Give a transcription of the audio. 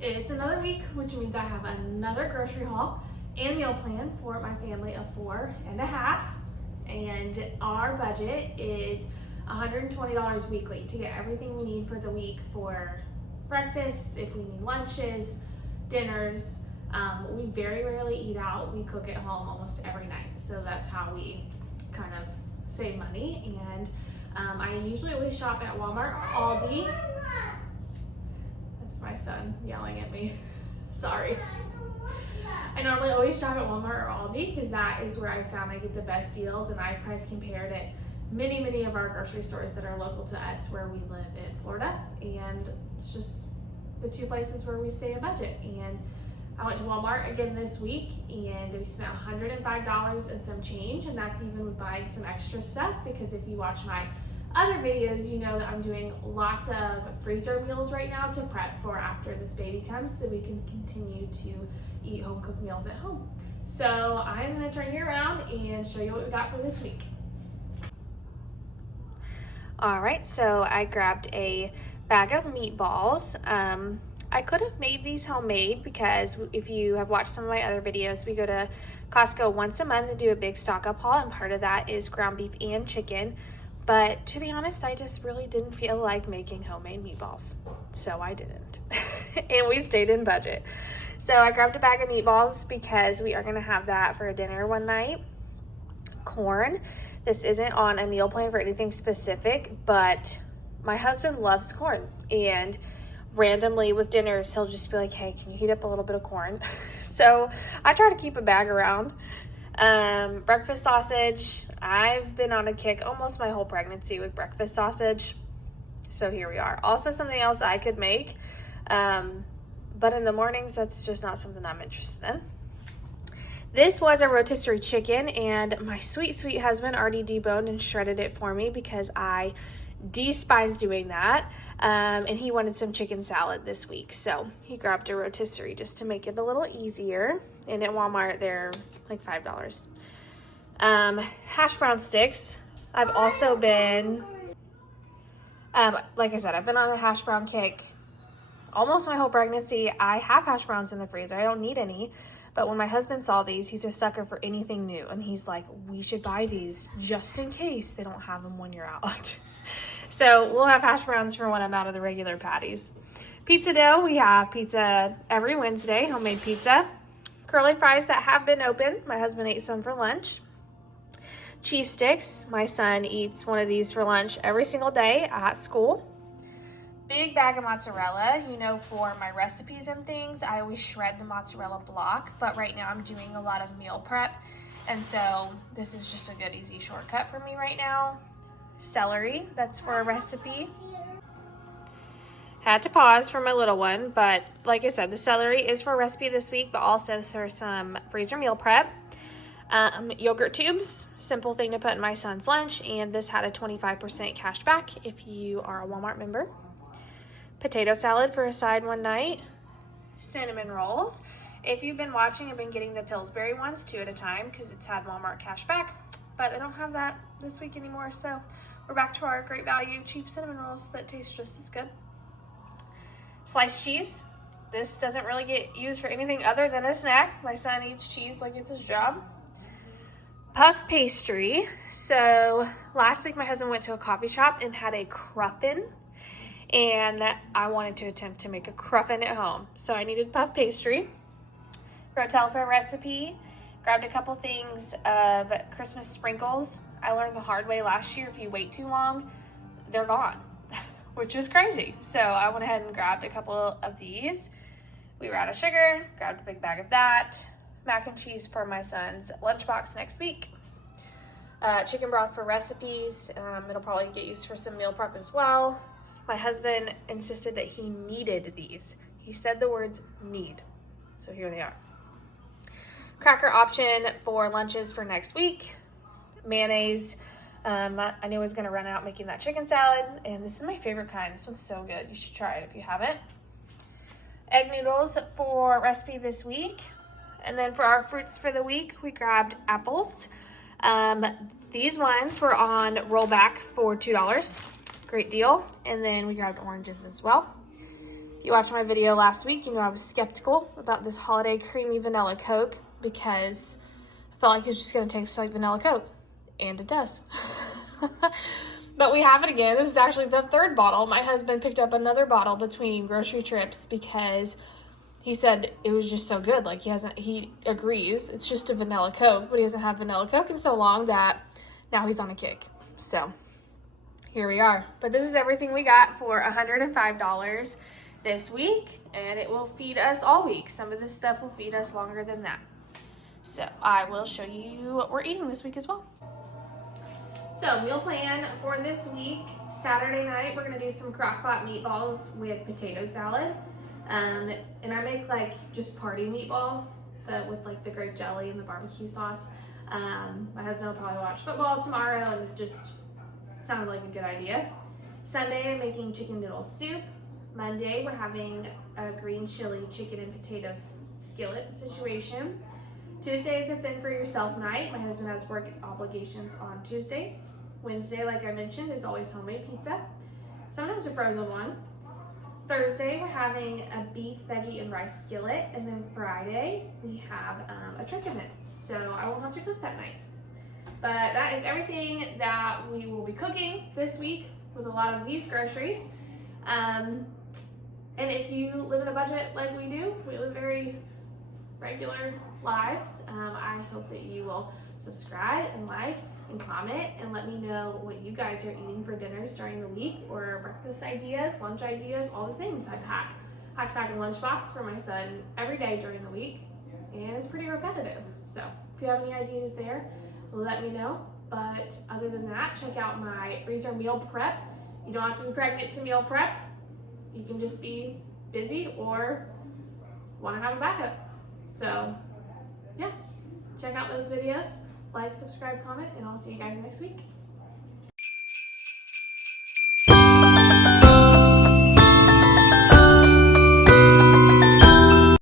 It's another week, which means I have another grocery haul and meal plan for my family of 4.5. And our budget is $120 weekly to get everything we need for the week for breakfasts, if we need lunches, dinners. We very rarely eat out. We cook at home almost every night. So that's how we kind of save money. And I usually always shop at Walmart or Aldi. That's my son yelling at me. Sorry. I normally always shop at Walmart or Aldi because that is where I found I get the best deals, and I've price compared at many of our grocery stores that are local to us where we live in Florida, and it's just the two places where we stay a budget. And I went to Walmart again this week and we spent $105 and some change, and that's even with buying some extra stuff because if you watch my other videos, you know that I'm doing lots of freezer meals right now to prep for after this baby comes so we can continue to eat home cooked meals at home. So I'm gonna turn you around and show you what we got for this week. All right, so I grabbed a bag of meatballs. I could have made these homemade because if you have watched some of my other videos, we go to Costco once a month and do a big stock up haul, and part of that is ground beef and chicken. But to be honest, I just really didn't feel like making homemade meatballs, so I didn't. And we stayed in budget. So I grabbed a bag of meatballs because we are gonna have that for a dinner one night. Corn. This isn't on a meal plan for anything specific, but my husband loves corn, and randomly with dinners, he'll just be like, hey, can you heat up a little bit of corn? So I try to keep a bag around. Breakfast sausage. I've been on a kick almost my whole pregnancy with breakfast sausage. So here we are. Also something else I could make. But in the mornings, that's just not something I'm interested in. This was a rotisserie chicken, and my sweet husband already deboned and shredded it for me because I despise doing that. And he wanted some chicken salad this week, so he grabbed a rotisserie just to make it a little easier. And at Walmart, they're like $5. Hash brown sticks. I've also been, like I said, I've been on a hash brown kick almost my whole pregnancy. I have hash browns in the freezer. I don't need any. But when my husband saw these, he's a sucker for anything new. And he's like, we should buy these just in case they don't have them when you're out. So we'll have hash browns for when I'm out of the regular patties. Pizza dough, we have pizza every Wednesday, homemade pizza. Curly fries that have been open. My husband ate some for lunch. Cheese sticks. My son eats one of these for lunch every single day at school. Big bag of mozzarella. You know, for my recipes and things, I always shred the mozzarella block, but right now I'm doing a lot of meal prep, and so this is just a good, easy shortcut for me right now. Celery, that's for a recipe. Had to pause for my little one, but like I said, the celery is for a recipe this week, but also for some freezer meal prep. Yogurt tubes, simple thing to put in my son's lunch, and this had a 25% cash back if you are a Walmart member. Potato salad for a side one night. Cinnamon rolls. If you've been watching, I've been getting the Pillsbury ones 2 at a time because it's had Walmart cash back, but they don't have that this week anymore, so we're back to our great value cheap cinnamon rolls that taste just as good. Sliced cheese. This doesn't really get used for anything other than a snack. My son eats cheese like it's his job. Puff pastry. So last week my husband went to a coffee shop and had a cruffin, and I wanted to attempt to make a cruffin at home. So I needed puff pastry. Rotel for a recipe. Grabbed a couple things of Christmas sprinkles. I learned the hard way last year, if you wait too long, they're gone, which is crazy. So I went ahead and grabbed a couple of these. We were out of sugar, grabbed a big bag of that. Mac and cheese for my son's lunchbox next week. Chicken broth for recipes. It'll probably get used for some meal prep as well. My husband insisted that he needed these. He said the words need, so here they are. Cracker option for lunches for next week. Mayonnaise. I knew I was gonna run out making that chicken salad, and this is my favorite kind. This one's so good. You should try it if you haven't. Egg noodles for recipe this week. And then for our fruits for the week, we grabbed apples. These ones were on rollback for $2. Great deal. And then we grabbed oranges as well. you watched my video last week, you know I was skeptical about this holiday creamy vanilla Coke because I felt like it was just going to taste like vanilla Coke, and it does. But we have it again. This is actually the third bottle. My husband picked up another bottle between grocery trips because he said it was just so good. Like he agrees it's just a vanilla Coke, but he hasn't had vanilla Coke in so long that now he's on a kick. So here we are. But this is everything we got for $105 this week, and it will feed us all week. Some of this stuff will feed us longer than that. So I will show you what we're eating this week as well. So meal plan for this week, Saturday night, we're gonna do some crock pot meatballs with potato salad. And I make like just party meatballs, but with like the grape jelly and the barbecue sauce. My husband will probably watch football tomorrow, and it just sounded like a good idea. Sunday, I'm making chicken noodle soup. Monday, we're having a green chili chicken and potato skillet situation. Tuesday is a fend for yourself night. My husband has work obligations on Tuesdays. Wednesday, like I mentioned, is always homemade pizza. Sometimes a frozen one. Thursday, we're having a beef, veggie, and rice skillet. And then Friday, we have a church event. So I won't have to cook that night. But that is everything that we will be cooking this week with a lot of these groceries. And if you live in a budget like we do, we live very regular lives, I hope that you will subscribe and like and comment and let me know what you guys are eating for dinners during the week, or breakfast ideas, lunch ideas, all the things I pack. I have to pack a lunchbox for my son every day during the week, and it's pretty repetitive. So if you have any ideas there, let me know. But other than that, check out my freezer meal prep. You don't have to be pregnant to meal prep. You can just be busy or want to have a backup. So yeah, check out those videos, like, subscribe, comment, and I'll see you guys next week.